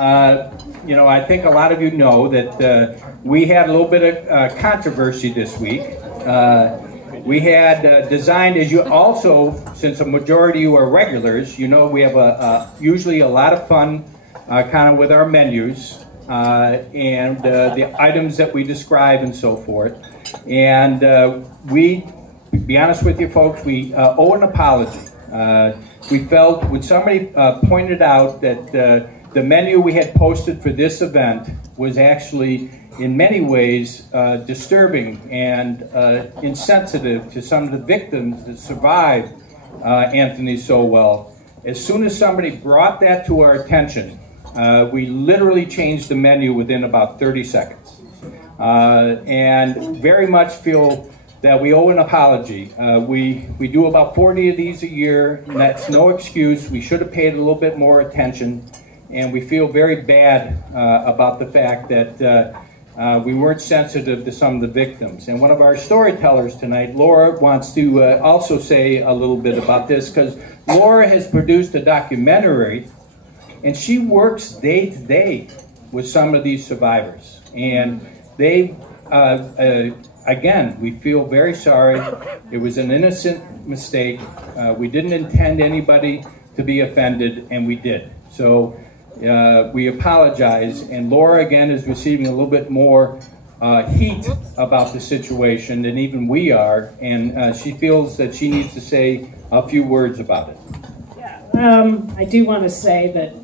You know, I think a lot of you know that we had a little bit of controversy this week. We had designed, as you also, since a majority of you are regulars, you know we have usually a lot of fun kind of with our menus and the items that we describe and so forth. And we, to be honest with you folks, we owe an apology. We felt when somebody pointed out that the menu we had posted for this event was actually in many ways disturbing and insensitive to some of the victims that survived Anthony so well. As soon as somebody brought that to our attention, we literally changed the menu within about 30 seconds. And very much feel that we owe an apology. We do about 40 of these a year, and that's no excuse. We should have paid a little bit more attention, and we feel very bad about the fact that we weren't sensitive to some of the victims. And one of our storytellers tonight, Laura, wants to also say a little bit about this, because Laura has produced a documentary, and she works day to day with some of these survivors. And they, again, we feel very sorry. It was an innocent mistake. We didn't intend anybody to be offended, and we did. So we apologize, and Laura again is receiving a little bit more heat about the situation than even we are, and she feels that she needs to say a few words about it. Yeah, I do want to say that,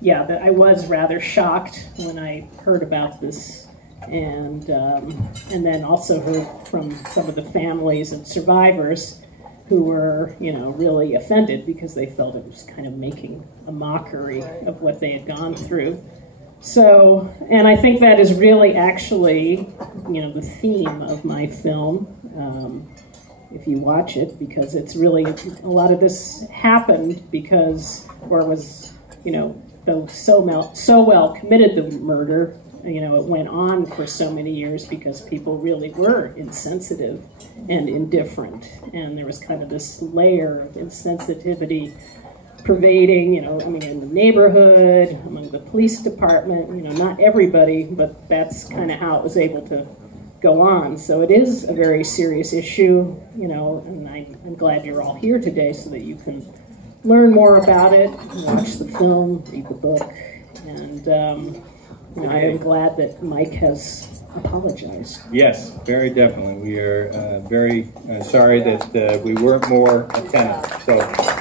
that I was rather shocked when I heard about this, and then also heard from some of the families and survivors who were, you know, really offended because they felt it was kind of making a mockery of what they had gone through. So, and I think that is really actually, you know, the theme of my film, if you watch it, because it's really, a lot of this happened because, or was, you know, though so well committed the murder, you know, it went on for so many years because people really were insensitive and indifferent. And there was kind of this layer of insensitivity pervading, you know, I mean, in the neighborhood, among the police department, you know, not everybody, but that's kind of how it was able to go on. So it is a very serious issue, you know, and I'm glad you're all here today so that you can learn more about it, watch the film, read the book, and you know, I am glad that Mike has apologized. Yes, very definitely. We are very sorry that we weren't more attentive. So.